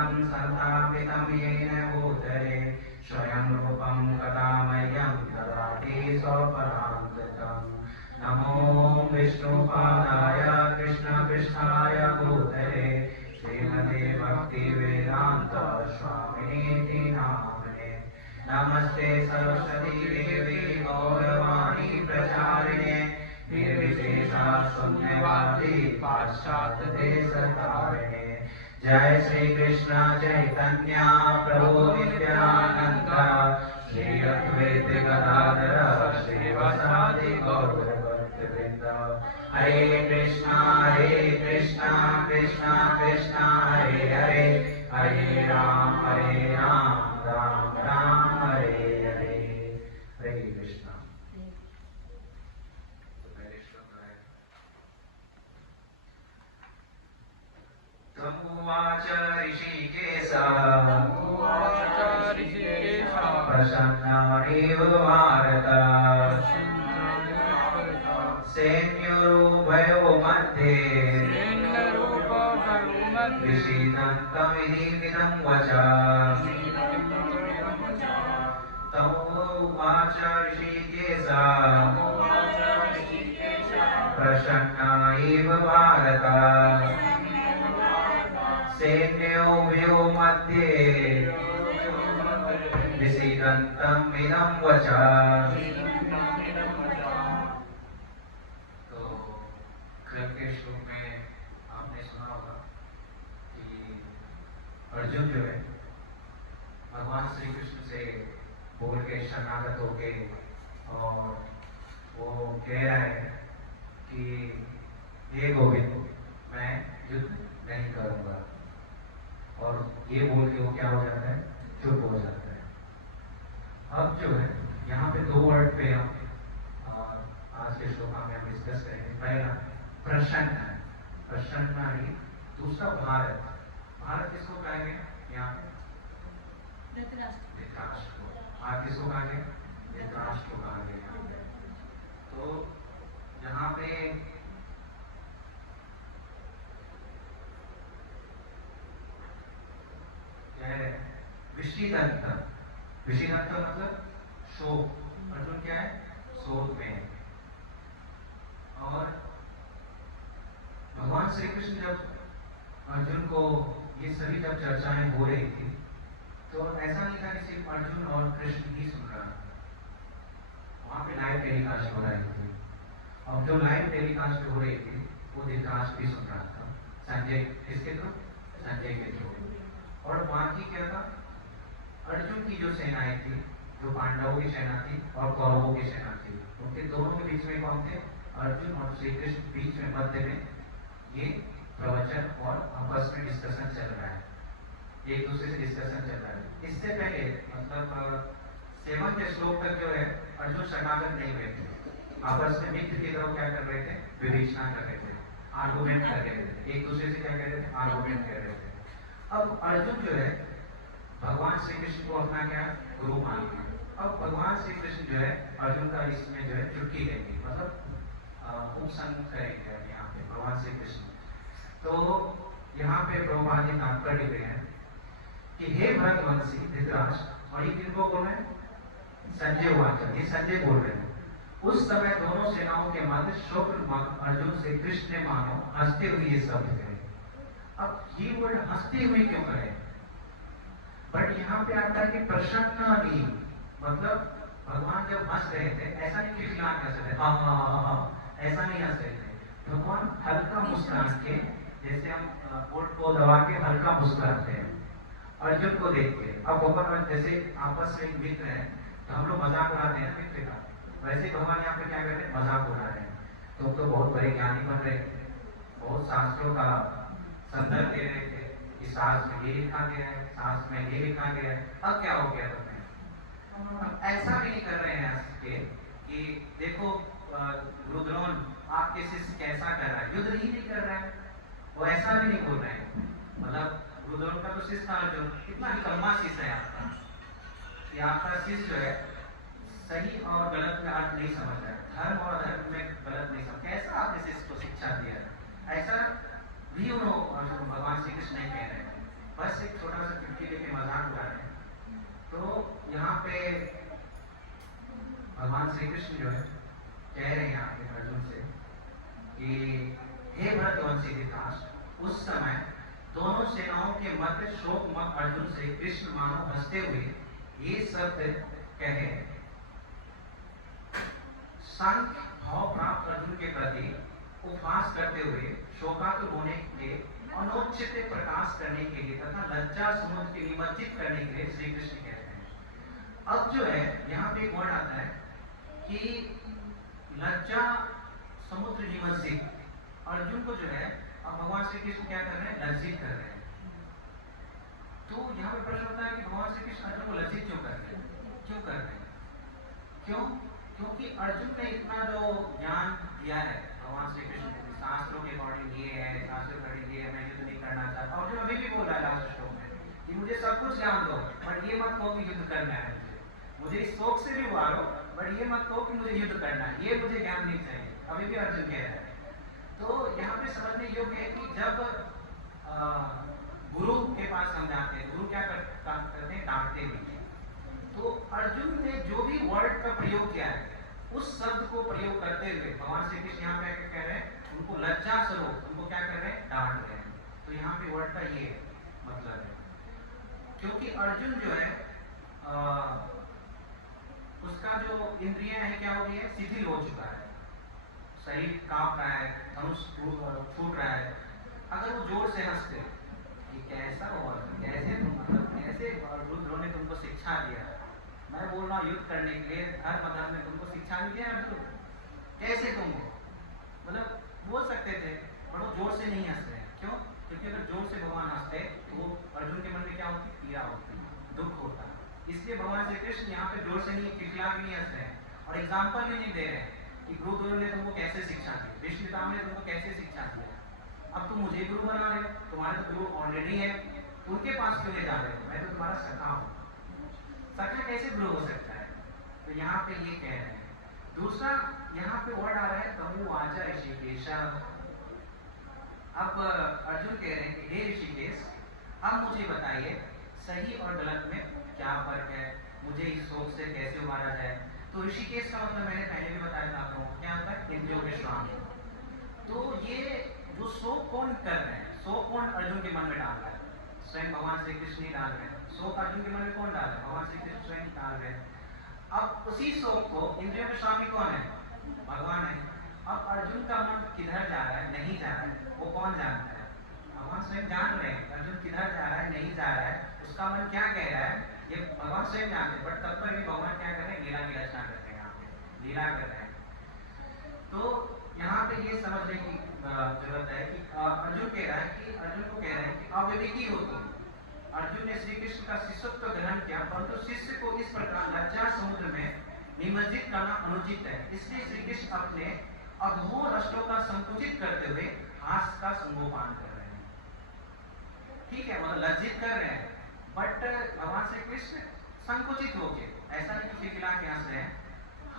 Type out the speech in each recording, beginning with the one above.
तं संस्थापितं येन भूतले स्वयं रूपं कदा मह्यं ददाति स्वपदान्तिकम्। नमो विष्णुपादाय कृष्णपृष्ठाय भूतले श्रीमते भक्तिवेदान्त स्वामिनेति नामने। नमस्ते सरस्वती देवी गौरवाणी प्रचारिणे निर्विशेषा शून्यवादी पाश्चात्य देशतारिणे। जय श्री कृष्ण चैतन्य प्रभु नित्यानंद श्री अद्वैत गदाधर श्रीवासादि गौरभक्तवृंद। हरे कृष्णा कृष्ण कृष्ण हरे हरे हरे राम राम राम हरे हरे। हरे कृष्णा। तमुवाच ऋषिकेश प्रसन्नेव भारत सैन्योरुभयो मध्ये विषीदन्तमिदं वचः। तमुवाच ऋषिकेश प्रसन्न एव भारत सैन्योभयो मध्ये विषीदन्तमिदं वचः। तो कल के श्लोक में आपने सुना होगा कि अर्जुन जो है भगवान श्री कृष्ण से बोल के शरणागत होके और वो कह रहा है कि हे गोविंद मैं युद्ध नहीं करूंगा, और ये बोल के वो क्या हो जाता है, चुप हो जाता है। अब जो है यहाँ पे दो वर्ड पे हम आज के श्लोक में हम डिस्कस करेंगे। पहला प्रसन्न है, प्रसन्न ही। दूसरा भारत। भारत किसको कहेंगे यहाँ पे? धृतराष्ट्र को। आज किसको कहेंगे? धृतराष्ट्र को कहेंगे यहाँ पे। तो यहाँ पे क्या है? विषीदंत। विषीदंत मतलब शोक। अर्जुन क्या है? शोक में। और भगवान श्री कृष्ण जब अर्जुन को ये सभी जब चर्चाएं हो रही थी तो ऐसा नहीं था कि सिर्फ अर्जुन और कृष्ण ही सुन रहा था। वहां पे लाइव टेलीकास्ट हो रही थी, और जो लाइव टेलीकास्ट हो रही थी वो धृतराष्ट्र भी सुन रहा था। संजय किसके थ्रू? संजय के थ्रू। और बाकी क्या था? अर्जुन की जो सेनाएं थी, जो पांडवों की सेना थी और कौरवों की सेना थी, उनके दोनों के बीच में कौन थे? अर्जुन और श्री कृष्ण बीच में मध्य में ये प्रवचन और आपस में डिस्कशन चल रहा है, एक दूसरे से डिस्कशन चल रहा है। इससे पहले मतलब 7वें श्लोक तक जो है अर्जुन शरणागत नहीं हुए थे, आपस में मित्र की तरह क्या कर रहे थे? विवेचना कर रहे थे, आर्गुमेंट कर रहे थे, एक दूसरे से क्या कर रहे थे? आर्गुमेंट कर रहे थे। अब अर्जुन जो है भगवान श्री कृष्ण को अपना क्या गुरु मानते हैं। अब भगवान श्री कृष्ण जो है अर्जुन का इसमें जो है चुटकी देंगे, मतलब उपसंग करेंगे यहाँ पे भगवान श्री कृष्ण। तो यहाँ पे प्रभुपाद जी तात्पर्य हुए हैं कि हे भरतवंशी धृतराष्ट्र, और ये किनको बोल रहे हैं? संजय वाचा, ये संजय बोल रहे हैं। उस समय दोनों सेनाओं के मध्य शुक्र अर्जुन से कृष्ण ने मानो हंसते हुए ये शब्द कहे। अब ये वर्ड हंसते हुए क्यों कहे? बट यहाँ पे आता है कि प्रसन्न नहीं, मतलब भगवान जब हंस रहे थे ऐसा नहीं कि खिलान कर सकते ऐसा नहीं हंस रहे थे। भगवान हल्का मुस्कुरान के, जैसे हम होठ को दबा के हल्का मुस्कुराते हैं अर्जुन को देख के। अब भगवान जैसे आपस में मित्र हैं तो हम लोग मजाक उड़ाते हैं मित्र का, वैसे भगवान यहाँ पे क्या कर रहे हैं? मजाक उड़ा रहे हैं। तुम तो बहुत बड़े ज्ञानी बन रहे, बहुत शास्त्रों का संदर्भ दे रहे थे कि शास्त्र में ये लिखा गया है, शास्त्र में ये लिखा गया है, अब क्या हो गया तुम्हें? ऐसा भी नहीं कर रहे हैं कि देखो रुद्रोण आपके शिष्य कैसा कर रहा है, युद्ध ही नहीं कर रहा है, वो ऐसा भी नहीं बोल रहे हैं। मतलब रुद्रोण का तो शिष्य था अर्जुन, कितना कम्मा शिष्य है आपका, कि आपका शिष्य जो है सही और गलत में अर्थ नहीं समझ रहा है, धर्म और अधर्म में गलत नहीं समझ, कैसा आपने शिष्य को शिक्षा दिया है? ऐसा भी उन्होंने भगवान श्री कृष्ण नहीं कह रहे हैं। बस एक छोटा श्री कृष्ण जो है कह रहे हैं यहाँ पे अर्जुन से कि हे भरतवंशी धृतराष्ट्र, उस समय दोनों सेनाओं के मध्य शोकमग्न अर्जुन से कृष्ण मानो हंसते हुए ये शब्द कहे। सांख्य भाव प्राप्त अर्जुन के प्रति उपहास करते हुए शोकातुर होने के अनौचित प्रकाश करने के लिए तथा लज्जा समुद्र के निमज्जित करने के लिए श्री कृष्ण कहते हैं। अब जो है यहाँ पे एक वर्ड आता है कि लज्जा समुद्र निमज्जित, अर्जुन को जो है अब भगवान श्री कृष्ण क्या कर रहे हैं, लज्जित कर रहे हैं। तो यहाँ पे प्रश्न होता है कि भगवान श्री कृष्ण अर्जुन को लज्जित क्यों कर रहे हैं, क्यों कर रहे हैं? क्यों? क्योंकि अर्जुन ने इतना जो ज्ञान दिया है भगवान श्री कृष्ण को, शास्त्रों के अकॉर्डिंग ये है, शास्त्रों के अकॉर्डिंग ये है, मैं युद्ध नहीं करना चाहता। अर्जुन अभी भी बोल रहा है लास्ट श्लोक में कि मुझे सब कुछ ज्ञान दो, बट ये मत कहो कि युद्ध करना है मुझे इस शौक से भी उबारो, बट ये मत कहो कि मुझे युद्ध करना है, ये मुझे ज्ञान नहीं चाहिए। अभी भी अर्जुन कह रहा है। तो यहाँ पे समझने योग्य है कि जब गुरु के पास हम जाते हैं, गुरु क्या करते हैं, डांटते भी। तो अर्जुन ने जो भी वर्ड का प्रयोग किया है उस शब्द को प्रयोग करते हुए भगवान श्री कृष्ण यहाँ पे कह रहे हैं, उनको लज्जा स्वरूप उनको क्या कर रहे हैं, डांट रहे हैं। तो यहाँ पे वर्ड का ये मतलब है, क्योंकि अर्जुन जो है उसका जो इंद्रियां है क्या हो गई है, शिथिल हो चुका है, शरीर कांप रहा है, धनुष छूट रहा है। अगर वो जोर से हंसते कि कैसा हुआ, कैसे तुम मतलब कैसे रुद्र ने तुमको शिक्षा दिया, मैं बोल रहा हूँ युद्ध करने के लिए, धर्म अधर्म ने तुमको शिक्षा नहीं दिया अर्जुन, कैसे तुमको, मतलब बोल सकते थे, पर वो जोर से नहीं हंस रहे। क्यों? क्योंकि अगर जोर से भगवान हंसते तो अर्जुन के मन में क्या होती, पीड़ा होती, दुख होता। इसलिए भगवान श्री कृष्ण यहाँ पे जोर से नहीं, खिलखिला के नहीं हंस रहे हैं और एग्जाम्पल भी नहीं दे रहे हैं कि गुरु ने तुमको कैसे शिक्षा दी, भीष्म पितामह ने तुमको कैसे शिक्षा दिया, अब तुम मुझे गुरु बना रहे हो, तुम्हारे तो गुरु ऑलरेडी है, उनके पास क्यों ले जा रहे हो, मैं तो तुम्हारा सखा हूँ। सखा कैसे गुरु हो सकता है? तो यहाँ पे ये कह रहे हैं। दूसरा यहाँ पे वर्ड आ रहा है तमु आजा ऋषिकेश। अब अर्जुन कह रहे हैं कि हे ऋषिकेश, अब मुझे बताइए सही और गलत में क्या फर्क है, मुझे इस शोक से कैसे उबारा जाए। तो ऋषिकेश का मतलब मैंने पहले भी बताया था आप लोगों को, क्या होता है, इंद्रियों के श्राम। तो ये जो शोक कौन कर रहे हैं, शोक कौन अर्जुन के मन में डाल रहा है, स्वयं भगवान श्री कृष्ण ही डाल रहे हैं। शोक अर्जुन के मन में कौन डाल रहा है, भगवान श्री कृष्ण स्वयं डाल रहे हैं। अब उसी शोक को, इंद्रियों के स्वामी कौन है, भगवान है। अब अर्जुन का मन किधर जा रहा है, नहीं जा रहा है, वो कौन जानता है, भगवान स्वयं जान रहे हैं। अर्जुन किधर जा रहा है, नहीं जा रहा है, उसका मन क्या कह रहा है, ये भगवान स्वयं जानते हैं। बट तब पर भी भगवान क्या कर रहे हैं, लीला की रचना करते हैं, यहाँ पे लीला कर रहे हैं। तो यहाँ पे ये समझने की जरूरत है कि अर्जुन कह रहा है कि अर्जुन को कह रहे हैं कि अविवेकी हो तुम। अर्जुन ने श्री कृष्ण का शिष्यत्व ग्रहण किया, परंतु शिष्य को इस प्रकार लज्जा समुद्र में निमज्जित करना अनुचित है। इसलिए श्री कृष्ण अपने अघोर अष्टों का संकुचित करते हुए हास का संगोपान कर रहे हैं। ठीक है, मतलब लज्जित कर रहे हैं, बट भगवान श्री कृष्ण संकुचित होके, ऐसा नहीं कि खिला के हंस रहे हैं,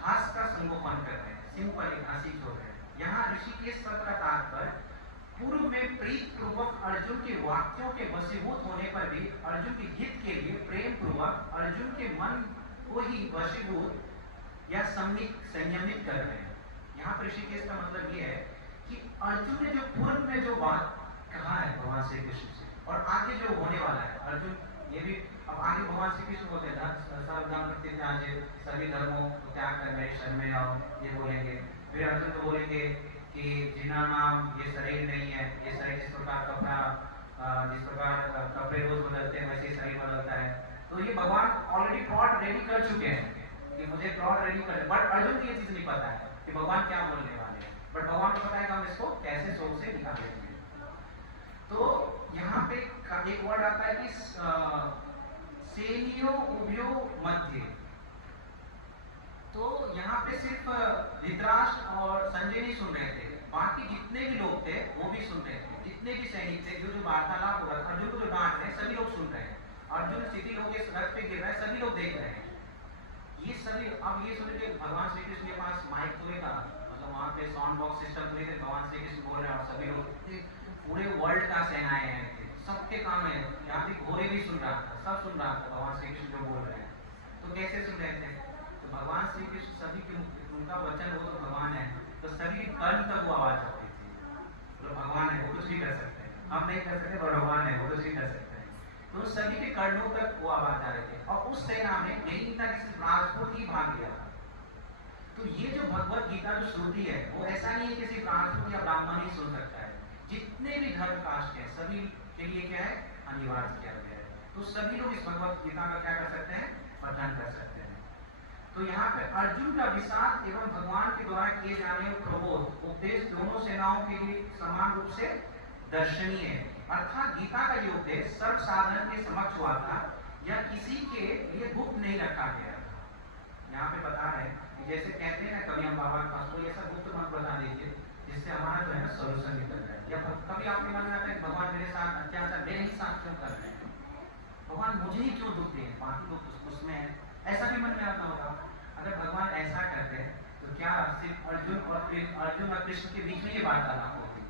हास का संगोपन कर रहे हैं, सिंपल एक हंसी छोड़ रहे हैं। यहाँ ऋषिकेश शब्द का तात्पर्य पूर्व में प्रीत पूर्वक अर्जुन के वाक्यों के वशीभूत होने पर भी अर्जुन के हित के लिए प्रेम पूर्वक अर्जुन के मन को ही वशीभूत या संयमित कर रहे हैं। यहाँ पर ऋषिकेश का मतलब ये है कि अर्जुन ने जो पूर्व में जो बात कहा है भगवान श्री कृष्ण से, और आगे जो होने वाला है, अर्जुन ये भी अब आगे भगवान श्री कृष्ण बोलते हैं सभी धर्मों को त्याग कर मेरे शरण में आओ, ये बोलेंगे। फिर अर्जुन को बोलेंगे कि जिन्ना नाम ये शरीर नहीं है, ये शरीर जिस प्रकार कपड़ा, जिस प्रकार कपड़े रोज बदलते हैं वैसे शरीर बदलता है। तो ये भगवान ऑलरेडी प्लॉट रेडी कर चुके हैं कि मुझे प्लॉट रेडी कर, बट अर्जुन को ये चीज नहीं पता है कि भगवान क्या बोलने वाले हैं, बट भगवान को पता है कि हम इसको कैसे शोक से निकालेंगे। तो यहाँ पे एक वर्ड आता है कि सेनियो उभयो मध्य। तो यहाँ पे सिर्फ धृतराष्ट्र और संजय नहीं सुन रहे थे, बाकी जितने भी लोग थे वो भी सुन रहे थे, जितने भी सैनिक थे, जो वार्तालाप हो रहा था, अर्जुन को जो डांट रहे हैं सभी लोग सुन रहे हैं। अर्जुन शिथिल होकर रथ पे गिर रहा है, सभी लोग देख रहे हैं। ये सभी अब ये सुन के भगवान श्री कृष्ण के पास माइक तो था, मतलब वहाँ पे साउंड बॉक्स सिस्टम थे, भगवान श्री कृष्ण बोल रहे हैं और सभी लोग पूरे वर्ल्ड का सेनाएं हैं, सबके काम है, यहाँ पे घोड़े भी सुन रहा था, सब सुन रहा था भगवान श्री कृष्ण जो बोल रहे हैं। तो कैसे सुन रहे थे, तो तो भगवान श्री कृष्ण सभी के उनका वचन वो तो भगवान है, तो सभी कर्ण तक वो आवाज आती थी। तो भगवान है वो कुछ भी कर सकते हैं, हम नहीं कर सकते, पर भगवान है वो कुछ भी कर सकते हैं। तो सभी के कर्णों तक वो आवाज आ रहे थे और उस सेना में यही था कि सिर्फ राजपूत ही भाग लिया था। तो ये जो भगवत गीता जो श्रुति है वो ऐसा नहीं है कि सिर्फ राजपूत या ब्राह्मण ही सुन सकता है, जितने भी धर्म कास्ट है सभी के लिए क्या है अनिवार्य किया गया है। तो सभी लोग इस भगवत गीता का क्या कर सकते हैं, पठन कर सकते हैं। तो यहाँ पे अर्जुन का विषाद एवं भगवान के द्वारा किए जाने वाले प्रबोध उपदेश दोनों सेनाओं के लिए समान रूप से दर्शनीय है। अर्थात गीता का ये उपदेश सर्वसाधारण के समक्ष हुआ था या किसी के लिए गुप्त नहीं रखा गया था। यहाँ पे बता रहे हैं कि जैसे कहते हैं ना कभी हम बाबा के पास कोई ऐसा गुप्त मत बता दीजिए जिससे हमारा जो है ना सोल्यूशन निकल जाए, या कभी आपके मन में आता है कि भगवान मेरे साथ अत्याचार मेरे ही साथ क्यों कर रहे हैं, भगवान मुझे ही क्यों दुख दे, बाकी लोग उसमें है, ऐसा भी मन में आता होगा। अगर भगवान ऐसा करते हैं तो क्या सिर्फ अर्जुन और कृष्ण के बीच में ये वार्तालाप होती,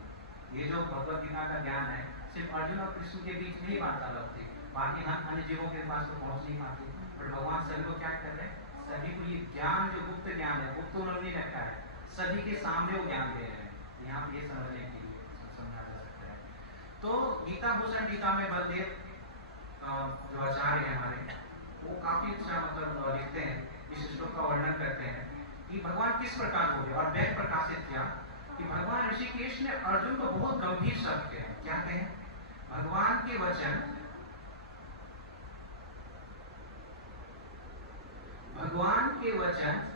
ये जो भगवत गीता का ज्ञान है सिर्फ अर्जुन और कृष्ण के बीच में ही वार्तालाप होती, बाकी हम अन्य जीवों के पास तो पहुंच नहीं पाते। पर भगवान सभी को क्या कर रहे हैं, सभी को ये ज्ञान जो गुप्त ज्ञान है गुप्त उन्होंने नहीं रखा है, सभी के सामने वो ज्ञान दे रहे हैं। यहाँ पे ये समझने के लिए समझा जा सकता है। तो गीता भूषण गीता में बलदेव जो आचार्य है हमारे वो काफी अच्छा मतलब लिखते हैं, इस श्लोक का वर्णन करते हैं कि भगवान किस प्रकार हो गए और वेद प्रकाशित किया कि भगवान ऋषिकेश ने अर्जुन को बहुत गंभीर शब्द कहे, क्या कहे, भगवान के वचन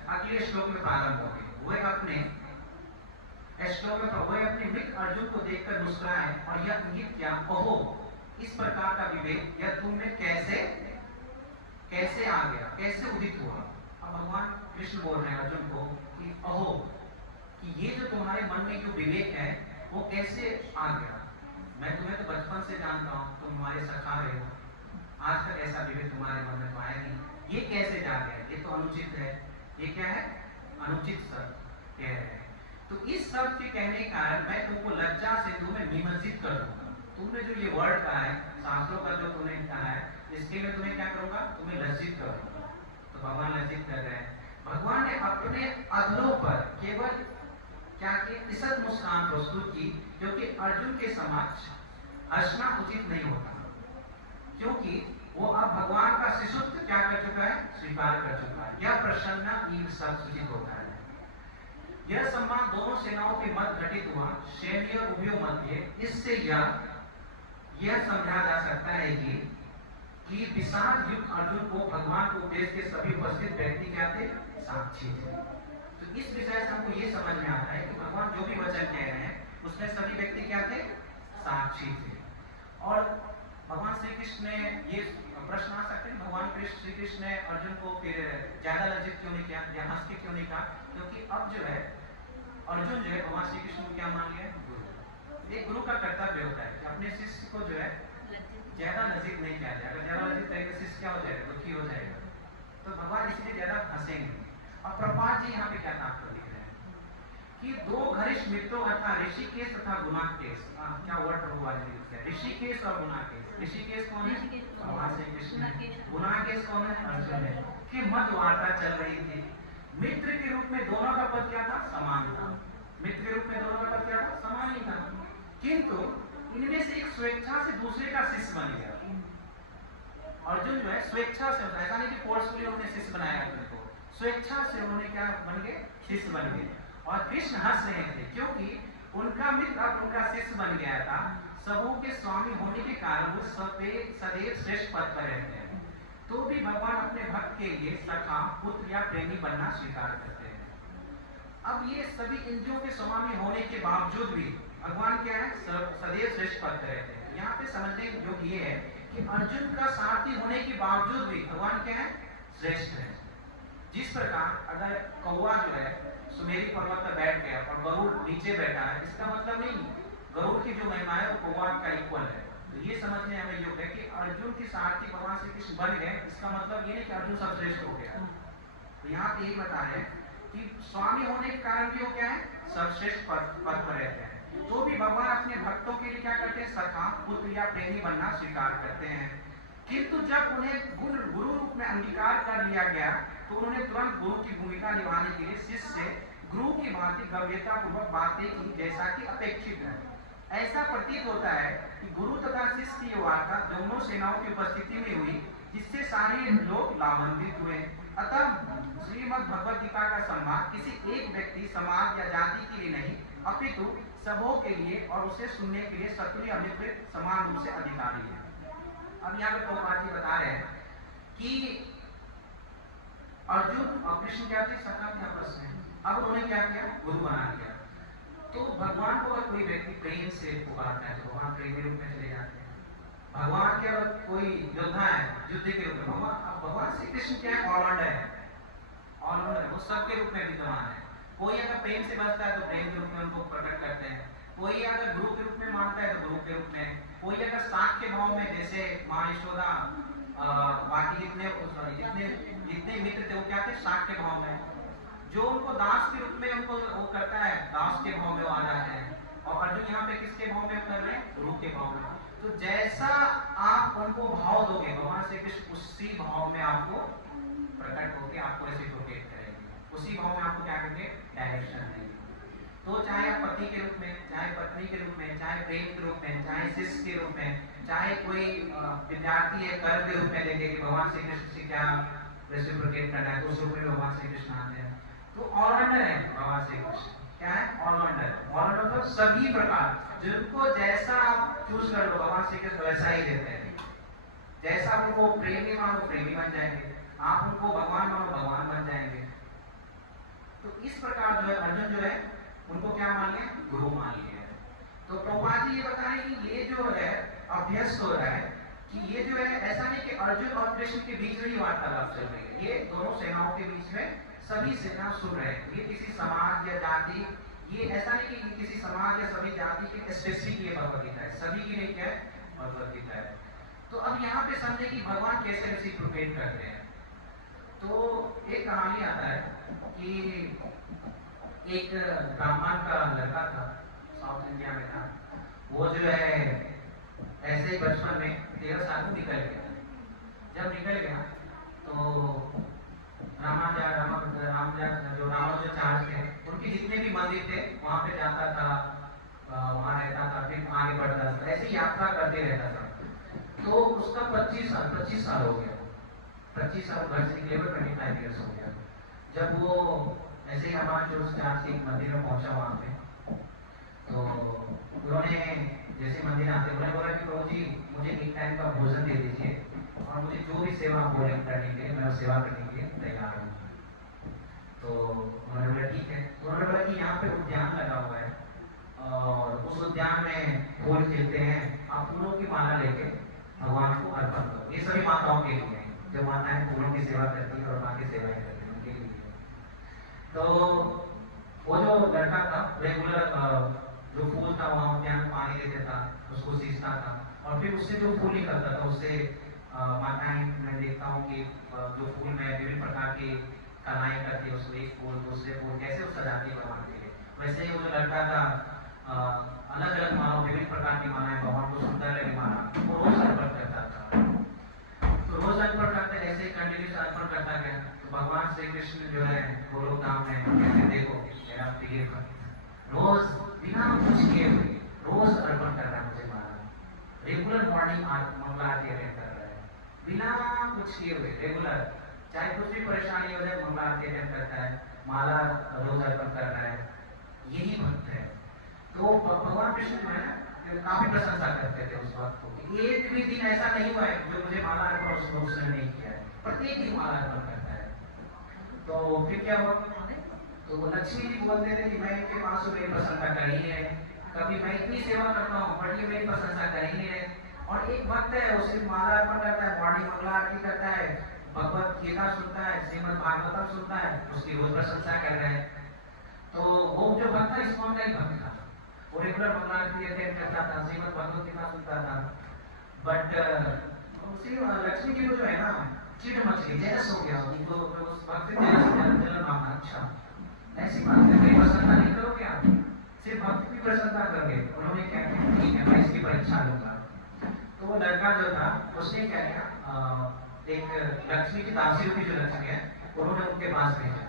अगले श्लोक में प्रारंभ हो गए। वह अपने श्लोक में वह अपने मित्र अर्जुन को देखकर मुस्कुराए और यह इंगित किया, कहो इस प्रकार का विवेक यह तुम में कैसे आ गया, कैसे उदित हुआ। अब भगवान कृष्ण बोल रहे हैं अर्जुन को कि अहो कि ये जो तुम्हारे मन में जो विवेक है वो कैसे आ गया, मैं तुम्हें तो बचपन से जानता हूँ, तुम हमारे सखा रहे हो, आज तक ऐसा विवेक तुम्हारे मन में तो आया नहीं, ये कैसे जा गया, ये तो अनुचित है, ये क्या है अनुचित शब्द कह रहे हैं। तो इस शब्द के कहने का मैं तुमको लज्जा सिंधु में निमज्जित कर दूंगा, तुमने जो ये वर्ड कहा है शास्त्रों का जो तुमने कहा है इसके में तुम्हें क्या करूंगा, तुम्हें लज्जित करूंगा। तो भगवान लज्जित कर रहे हैं, भगवान ने अपने अधरों पर केवल क्या कि इसत मुस्कान प्रस्तुत की, क्योंकि अर्जुन के समक्ष हंसना उचित नहीं होता, क्योंकि वो अब भगवान का शिशुत्व क्या कर चुका है, स्वीकार कर चुका है। यह प्रसन्ना सब सूचित होता है। यह सम्मान दोनों सेनाओं के मध्य घटित हुआ, सैन्य और उभयों मध्य। इससे यह समझा जा सकता है कि विषाद युक्त अर्जुन को भगवान के उपदेश के सभी उपस्थित व्यक्ति क्या थे, साक्षी थे। तो इस विषय से हमको ये समझ में आता है कि भगवान जो भी वचन कह रहे हैं उसमें सभी व्यक्ति क्या थे, साक्षी थे। और भगवान श्री कृष्ण ने ये प्रश्न आ सकते हैं, भगवान श्री कृष्ण ने अर्जुन को फिर ज्यादा लज्जित क्यों नहीं किया या हंस के क्यों नहीं कहा, क्योंकि अब जो है अर्जुन जो है भगवान श्री कृष्ण को क्या मान लिया, गुरु। एक गुरु का कर्तव्य होता है कि अपने शिष्य को जो है ज्यादा लज्जित नहीं किया जाए, अगर ज्यादा लज्जित करेगा शिष्य क्या हो जाएगा, दुखी हो जाएगा। तो भगवान इसलिए ज्यादा हंसेंगे। और प्रपात जी यहाँ पे क्या तात्पर्य लिख रहे हैं कि दो घनिष्ठ मित्रों अर्थात ऋषिकेश तथा गुणाकेश, क्या वर्ड प्रभु आज लिखते हैं, ऋषिकेश और गुणाकेश। ऋषिकेश कौन है, भगवान श्री कृष्ण। गुणाकेश कौन है, अर्जुन है। कि मध्य वार्ता चल रही थी, मित्र के रूप में दोनों का पद क्या था, समान था। मित्र के रूप में दोनों का पद क्या था, समान ही था। किंतु इनमें से एक स्वेच्छा से दूसरे का शिष्य बन गया। अर्जुन जो है स्वेच्छा से, ऐसा नहीं कि फोर्सफुली उन्होंने शिष्य बनाया अर्जुन को, स्वेच्छा से उन्होंने क्या बन गए, शिष्य बन गए। और कृष्ण हंस रहे थे क्योंकि उनका मित्र अब उनका शिष्य बन गया था। सबों के स्वामी होने के कारण वो सदैव श्रेष्ठ पद पर रहते हैं। तो भी भगवान अपने भक्त के लिए सखा, पुत्र या प्रेमी बनना स्वीकार करते हैं। अब ये सभी इंद्रियों के स्वामी होने के बावजूद भी भगवान क्या है, सदैव श्रेष्ठ पद पर रहते हैं। यहाँ पे समझने योग्य ये है कि अर्जुन का सारथी होने के बावजूद भी भगवान क्या है, श्रेष्ठ है। जिस प्रकार अगर कौवा जो है सुमेरी पर्वत पर बैठ गया और गरुड़ नीचे बैठा है, इसका मतलब नहीं गरुड़ की जो महिमा है वो कौवा का इक्वल है। तो ये समझने हमें योग्य है कि अर्जुन की सारथी भगवान श्री कृष्ण बन गए, इसका मतलब ये नहीं कि अर्जुन सर्वश्रेष्ठ हो गया। तो यहाँ पे यही बता रहे हैं कि स्वामी होने के कारण भी वो क्या है, सर्वश्रेष्ठ पद पर रहते हैं। तो भी भगवान अपने भक्तों के लिए क्या करते हैं, सखा, पुत्र या प्रेमी बनना स्वीकार करते हैं। किंतु जब उन्हें गुरु रूप में अंगीकार कर लिया गया तो उन्होंने तुरंत गुरु की भूमिका निभाने के लिए शिष्य से गुरु की भांति गंभीरता पूर्वक बातें की जैसा कि अपेक्षित है। ऐसा प्रतीत होता है कि गुरु तथा शिष्य की वार्ता दोनों सेनाओं की उपस्थिति में हुई, जिससे सारे लोग लाभान्वित हुए। अतः श्रीमद् भगवद गीता का सम्मान किसी एक व्यक्ति, समाज या जाति के लिए नहीं, अपितु सबों के लिए और उसे सुनने के लिए सतुल्य अभिप्रेत समान रूप से अधिकारी है। अब यहाँ पे प्रभुपाद जी बता रहे हैं कि अर्जुन और कृष्ण क्या थे, सखा थे आपस में। अब उन्होंने क्या किया, गुरु बना लिया। तो भगवान को अगर कोई व्यक्ति प्रेम से पुकारता है तो भगवान प्रेम के रूप में चले जाते हैं। भगवान के अगर कोई योद्धा है युद्ध के रूप में, भगवान श्री कृष्ण क्या है, ऑलराउंडर है, ऑलराउंडर है, वो सबके रूप में विद्यमान है। कोई अगर प्रेम से बचता है तो प्रेम के रूप में उनको प्रकट करते हैं, कोई अगर गुरु के रूप में मानता है तो गुरु के रूप में, कोई अगर साख के भाव में, जैसे माँ यशोदा बाकी जितने मित्र थे वो क्या थे, साख के भाव में। जो उनको दास के रूप में उनको वो करता है, दास के भाव में वो आ जाते हैं। और अर्जुन यहाँ पे किसके भाव में कर रहे हैं, गुरु के भाव में। तो जैसा आप उनको भाव दोगे भगवान श्री कृष्ण उसी भाव में आपको प्रकट होकर आपको रेसिप्रोकेट करेंगे, उसी भाव में आपको क्या करेंगे, डायरेक्शन देंगे। तो चाहे आप पति के रूप में, चाहे पत्नी के रूप में, चाहे प्रेम के रूप में, चाहे शिष्य के रूप में, चाहे कोई विद्यार्थी है कर्म के रूप में देखे कि भगवान श्री कृष्ण से क्या रेसिप्रोकेट करना है, तो उस रूप में भगवान श्री कृष्ण आते हैं। तो ऑलराउंडर है भगवान श्री कृष्ण, क्या है, ऑलराउंडर। ऑलराउंडर तो सभी प्रकार, जिनको जैसा आप चूज कर लो भगवान श्री कृष्ण वैसा ही देते हैं। जैसा उनको प्रेमी मानो प्रेमी बन जाएंगे, आप उनको भगवान मानो भगवान बन जाएंगे। तो इस प्रकार जो है अर्जुन जो है उनको क्या मान लिया, गुरु मान लिया है। तो प्रभुपाद जी ये बता रहे हैं कि ये जो है अभ्यस्त हो रहा है कि ये जो है ऐसा नहीं कि अर्जुन और कृष्ण के बीच में ही वार्तालाप चल रही है, ये दोनों सेनाओं के बीच में सभी सेना सुन रहे हैं। ये किसी समाज या जाति, ये ऐसा नहीं कि किसी समाज या सभी जाति के स्पेसिफिक ये भगवद गीता है, सभी के लिए क्या है, भगवद गीता है। तो अब यहाँ पे समझे कि भगवान कैसे रेसिप्रोकेट करते हैं। तो एक कहानी आता है कि एक ब्राह्मण का लड़का था, साउथ इंडिया में था। वो जो है ऐसे ही बचपन में 13 साल में निकल गया। जब निकल गया तो रामानुजाचार्य थे, उनके जितने भी मंदिर थे वहाँ पे जाता था, वहाँ रहता था, फिर आगे बढ़ता था, ऐसे यात्रा करते रहता था। तो उसका 25 साल हो गया। 25 साल घर से निकले, 25 ईयर्स हो गया। जब वो ऐसे ही रामानुजाचार्य से एक मंदिर में पहुंचा, वहाँ पे तो उन्होंने जैसे मंदिर आते उन्होंने बोला कि प्रभु जी मुझे एक टाइम का भोजन दे दीजिए और मुझे जो भी सेवा बोले करने के लिए मैं सेवा करने के लिए तैयार हूँ। तो उन्होंने बोला ठीक है। तो उन्होंने बोला कि यहाँ पे उद्यान लगा हुआ है और उस उद्यान में फूल खिलते हैं, आप फूलों की माला लेके भगवान को अर्पण करो। ये सभी माताओं के लिए, जो माताएं फूलों की सेवा करती है और बाकी सेवाएं करती है उनके लिए। तो वो जो लड़का था रेगुलर जो फूल था वहाँ उद्यान में पानी देता था, उसको सींचता था और फिर उससे जो फूल निकलता था उससे माताएं, मैं देखता हूँ कि जो फूल में विभिन्न प्रकार की कलाएं करती है, उसको एक फूल दूसरे फूल कैसे वो सजाती है भगवान के लिए। वैसे ही वो जो लड़का था अलग अलग माला, विभिन्न प्रकार की मालाएं भगवान को सुंदर लगी माला वो रोज अर्पण करता था। तो रोज अर्पण करते ऐसे ही कंटिन्यूस अर्पण करता गया। तो भगवान श्री कृष्ण जो है गोलोक धाम में कहते देखो मेरा प्रिय रोज बिना कुछ किए हुए रोज अर्पण कर रहा है मुझे माला, रेगुलर मॉर्निंग मंगला आरती अटेंड कर रहा है बिना कुछ किए हुए, रेगुलर, चाहे कुछ भी परेशानी हो जाए मंगला आरती अटेंड करता है, माला रोज अर्पण कर रहा है। यही भक्त है। तो भगवान कृष्ण जो है ना काफी प्रशंसा करते थे उस वक्त को, एक भी दिन ऐसा नहीं हुआ है जो मुझे माला अर्पण उसने नहीं किया है, प्रत्येक दिन माला अर्पण करता है। तो फिर क्या हुआ, तो वो लक्ष्मी जी बोलते थे कि मैं इनके पास मेरी प्रशंसा कर ही है, कभी मैं इतनी सेवा करता हूँ बट ये मेरी प्रशंसा कर ही है। और एक भक्त है वो सिर्फ माला अर्पण करता है, मॉर्निंग मंगला आरती करता है, भगवत गीता सुनता है, श्रीमद् भागवतम सुनता है, उसकी रोज प्रशंसा कर रहे हैं। तो वो जो भक्त था इस्कॉन का ही भक्त था, वो रेगुलर मंगला आरती अटेंड करता था, श्रीमद् भागवत गीता सुनता था। बट उसी लक्ष्मी जी को जो है ना चिढ़ मच गई, जेलस हो गया उनको, उस भक्त से जलन भावना। अच्छा ऐसी बात है, मेरी प्रसन्नता नहीं करोगे आप, सिर्फ भक्त की प्रसन्नता करोगे। उन्होंने क्या किया, ठीक है मैं इसकी परीक्षा लूंगा। तो तो वो लड़का जो था उसने क्या किया, एक लक्ष्मी की दासी होती जो लक्ष्मी है, उन्होंने उनके पास भेजा।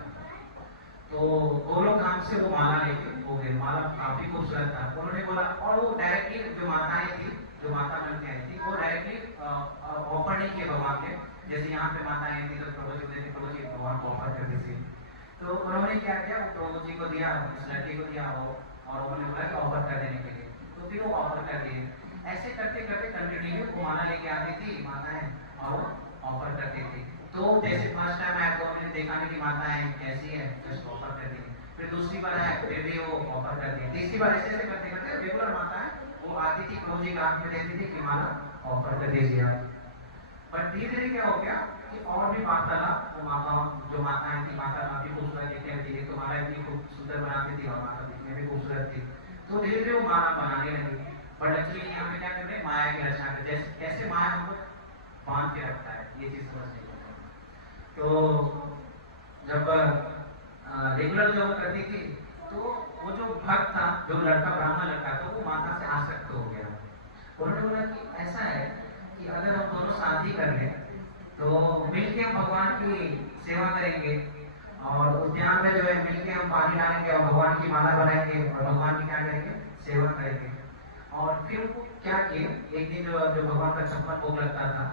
तो गोलोक धाम से वो माला लेके हो गए, माला काफी खूबसूरत था। उन्होंने बोला, और वो डायरेक्टली जो माताएं थी, जो माता बन के आई थी, वो डायरेक्टली ऑफर नहीं किए भगवान के, जैसे यहाँ पे माताएं थी तो प्रभु जी देते, प्रभु जी भगवान को ऑफर करती थी। तो उन्होंने क्या किया, वो प्रभु जी को दिया, इस लड़के को दिया, और उन्होंने बोला कि ऑफर कर देने के लिए, तो फिर वो ऑफर कर दिए। ऐसे करते करते कंटिन्यू वो माला लेके आती थी माताएं, और वो ऑफर करती थी। तो जैसे फर्स्ट टाइम आया तो उन्होंने देखा नहीं कि माताएं कैसी है, जस्ट ऑफर कर दी। फिर दूसरी बार आया, फिर भी वो ऑफर कर दी। तीसरी बार ऐसे ऐसे करते करते रेगुलर माताएं वो आती थी, प्रभु जी के हाथ में देती थी कि माला ऑफर कर दीजिए आप। पर धीरे धीरे क्या हो गया कि और भी वार्तालाप, वो माताओं जो माताएं थी, माता काफी खूबसूरत दिखती थी, तो माला इतनी खूब सुंदर बनाती थी और माता दिखने में खूबसूरत थी। तो धीरे धीरे वो माला बनाने लगी। पर एक्चुअली यहाँ पे क्या करते हैं, माया की रचना करते, जैसे कैसे माया हमको बांध के रखता है, ये चीज समझने को। तो जब रेगुलर जो करती थी, तो वो जो भक्त था, जो लड़का ब्राह्मण लड़का था, वो माता से आसक्त हो गया। उन्होंने बोला कि ऐसा है कि अगर हम दोनों शादी कर लें तो मिलके हम भगवान की सेवा करेंगे, और उद्यान में जो है मिलके हम पानी डालेंगे और भगवान की माला बनाएंगे और भगवान की क्या करेंगे, सेवा करेंगे। और फिर वो क्या किए, एक दिन जो भगवान का 56 भोग लगता था,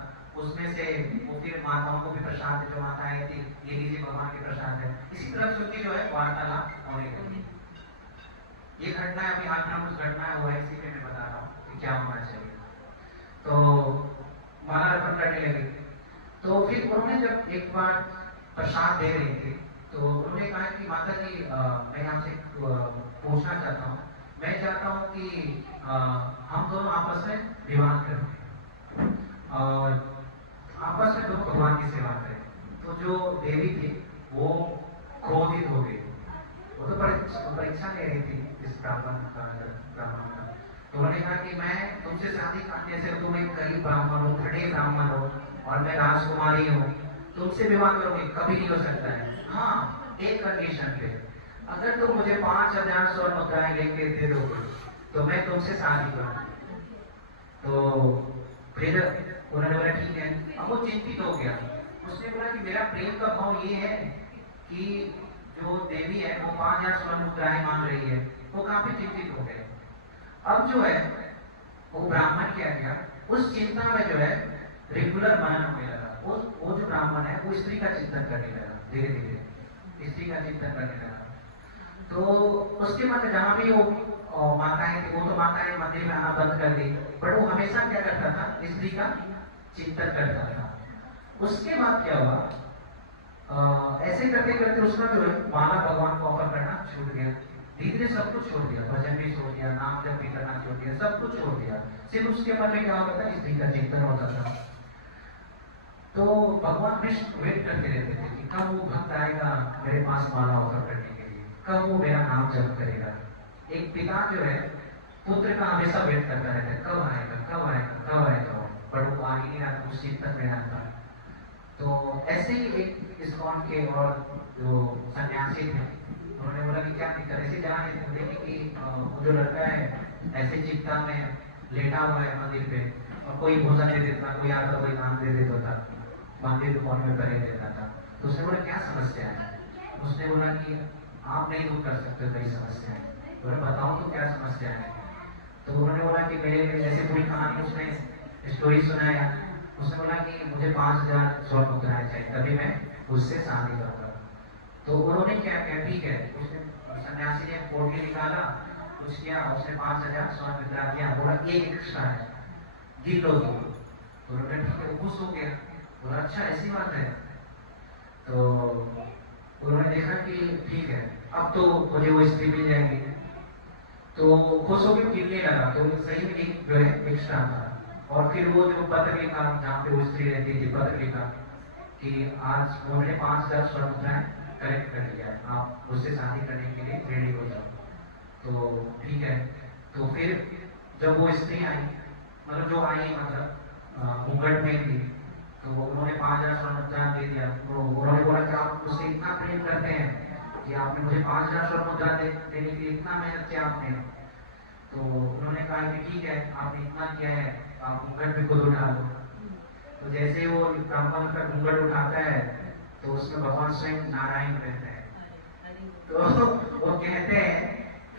उसमें से वो फिर माताओं को भी प्रसाद, जो माताएं थी, ये लीजिए भगवान के प्रसाद है। इसी तरह से उनकी जो है वार्तालाप होने लगी। ये घटना अभी हाल में उस घटना हुआ है, इसी में मैं बता रहा हूँ कि क्या होना चाहिए। तो माला अर्पण करने लगी। तो फिर उन्होंने जब एक बार प्रसाद दे रही थी, तो उन्होंने कहा कि माता जी मैं आपसे पूछना चाहता हूँ, मैं चाहता हूँ कि हम दोनों आपस में विवाह करें और आपस में दोनों भगवान की सेवा करें। तो जो देवी थी वो क्रोधित हो गई, वो तो परीक्षा ले रही थी इस ब्राह्मण का। तो उन्होंने कहा कि मैं तुमसे शादी करने से, तुम एक गरीब ब्राह्मण हो, खड़े ब्राह्मण हो, और मैं राजकुमारी हूँ, तुमसे विवाह करोगे, कभी नहीं हो सकता है। हाँ, एक कंडीशन पे, अगर तुम मुझे 5000 स्वर्ण मुद्राएं लेके दे दोगे तो मैं तुमसे शादी करूंगी। तो फिर उन्होंने बोला ठीक है। अब वो चिंतित हो गया, उसने बोला कि मेरा प्रेम का भाव ये है कि जो देवी है वो 5000 स्वर्ण मुद्राएं मांग रही है। वो काफी चिंतित हो गए। अब जो है वो ब्राह्मण क्या किया, उस चिंता में जो है रेगुलर मनन होने लगा। वो जो ब्राह्मण है वो स्त्री का चिंतन करने लगा, धीरे धीरे स्त्री का चिंतन करने लगा। तो उसके बाद जहाँ भी वो माताएं थी, वो तो माताएं मंदिर में आना बंद कर दी, पर वो हमेशा क्या करता था, स्त्री का चिंतन करता था। उसके बाद क्या हुआ, ऐसे करते करते उसका जो है माला भगवान को ऑफर करना छूट गया। धीरे सब कुछ छोड़ दिया, भजन भी छोड़ दिया, नाम जप भी करना छोड़ दिया, सब कुछ छोड़ दिया। सिर्फ उसके मन में क्या होता था, स्त्री का चिंतन होता था। तो भगवान विष्णु वेट करते रहते थे कि कब वो भक्त आएगा मेरे पास माला ऑफर करने के लिए, कब वो मेरा नाम जप करेगा। एक पिता जो है पुत्र का हमेशा वेट करता रहता है, कब आएगा कब आएगा कब आएगा, पर वो आ ही नहीं आता, उस चिंतन में आता। तो ऐसे ही एक इस्कॉन के और जो सन्यासी थे, उन्होंने बोला कि क्या दिक्कत, ऐसे जहाँ देखे कि वो जो लड़का है ऐसे चिंता में लेटा हुआ है मंदिर पे, और कोई भोजन दे देता, कोई आता कोई नाम दे देता था, मंदिर को में करे देता था। तो उसने बोला क्या समस्या है। उसने बोला कि आप नहीं दूर कर सकते कई समस्या है। तो मैं बताऊं तो क्या समस्या है। तो उन्होंने बोला कि मेरे ऐसे पूरी कहानी उसने स्टोरी सुनाया। उसने बोला कि मुझे 5000 स्वर्ण मुद्राएं चाहिए, तभी मैं उससे शादी करूंगा। तो उन्होंने क्या किया, ठीक है, उसने सन्यासी ने पोटली निकाला, कुछ किया, उसने 5000 स्वर्ण मुद्रा दिया, बोला एक एक्स्ट्रा है, गिन लो दो। तो उन्होंने ठीक है, खुश हो गया, बोला अच्छा ऐसी बात है। तो उन्होंने देखा कि ठीक है, अब तो मुझे वो स्त्री मिल जाएगी। तो खुश होकर गिरने लगा, तो सही में एक जो है एक्स्ट्रा था। और फिर वो जो पत्र लिखा, जहाँ पे वो स्त्री रहती थी, पत्र लिखा कि आज उन्होंने 5000 स्वर्ण मुद्राएं कलेक्ट कर लिया, आप उससे शादी करने के लिए रेडी हो जाओ। तो ठीक है। तो फिर जब वो स्त्री आई, मतलब जो आई, मतलब मुंगट में थी, तो उन्होंने 5000 स्वर्ण मुद्रा दे दिया। तो उन्होंने बोला कि आप मुझसे इतना प्रेम करते हैं कि आपने मुझे 5000 स्वर्ण मुद्रा देने के लिए इतना मेहनत किया आपने। तो उन्होंने कहा कि ठीक है, आपने इतना किया है, आप घूंघट भी खुद उठा लो। तो जैसे वो ब्राह्मण का घूंघट उठाता है तो उसमें भगवान स्वयं नारायण रहते हैं। तो वो कहते हैं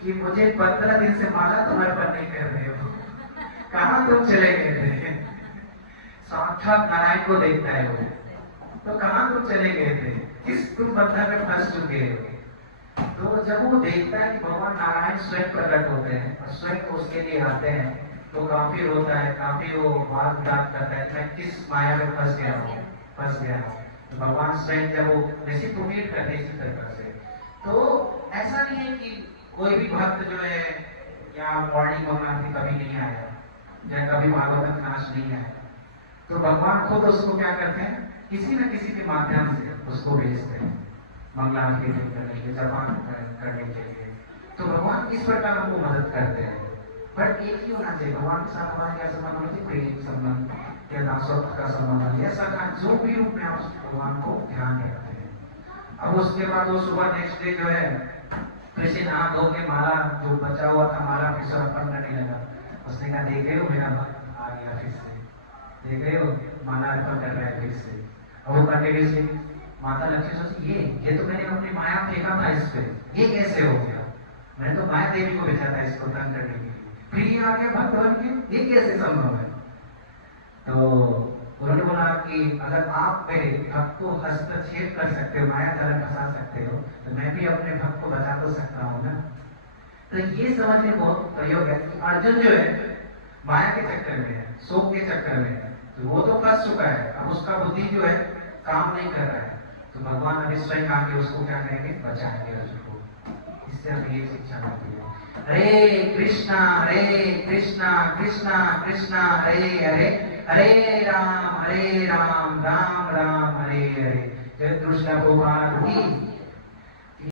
कि मुझे 15 दिन से माला तुम्हारे पर नहीं कर रहे हो, कहाँ तुम चले गए थे? साक्षात नारायण को देखता है वो, तो कहाँ तुम चले गए थे, किस तुम बंधन में फंस चुके हो? तो जब वो देखता है कि भगवान नारायण स्वयं प्रकट होते हैं और स्वयं उसके लिए आते हैं, तो काफी रोता है, काफी वो बात बात करता है, मैं किस माया में फंस गया हूँ। तो भगवान स्वयं जब वो रेसिप्रोकेट करते हैं इसी तरह से, तो ऐसा नहीं है कि कोई भी भक्त जो है या मॉर्निंग मंगलारती कभी नहीं आया या कभी भागवत नाश नहीं आया, तो भगवान खुद उसको क्या करते हैं, किसी न किसी के माध्यम से उसको भेजते हैं मंगलारती करने के लिए, जपान करने के लिए। तो भगवान इस प्रकार हमको मदद करते हैं। बट एक ही होना चाहिए, भगवान के साथ हमारा क्या संबंध होना चाहिए, प्रेम संबंध या दासत्व का संबंध, ऐसा जो भी रूप में आप भगवान को ध्यान रखते हैं। अब उसके बाद वो सुबह नेक्स्ट डे जो है फिर से नहा धो के माला जो बचा हुआ था माला फिर से अर्पण करने लगा। उसने कहा देख रहे हो मेरा भक्त आ गया फिर से, देख रहे हो माला अर्पण कर रहा है फिर से। और वो कंटिन्यूसली माता लक्ष्मी सोची ये तो मैंने अपनी माया फेंका था इस पे, ये कैसे हो गया, मैंने तो माया देवी को भेजा था इसको तंग करने के लिए, फिर ये आ गया भक्त बन के, ये कैसे संभव है? तो उन्होंने बोला कि अगर आप मेरे भक्त को हस्तक्षेप कर सकते हो, माया जाल फंसा सकते हो, तो मैं भी अपने भक्त को बचा तो सकता हूँ ना। तो ये समझने बहुत प्रयोग है कि अर्जुन जो है माया के चक्कर में है, शोक के चक्कर में है, तो वो तो फंस चुका है, अब उसका बुद्धि जो है काम नहीं कर रहा है, तो भगवान अभी स्वयं आके उसको क्या करेंगे, बचाएंगे अर्जुन को। इससे हमें ये शिक्षा मिलती है, हरे कृष्णा कृष्णा कृष्णा हरे हरे, हरे राम राम राम हरे हरे। जय कृष्ण गोपाल की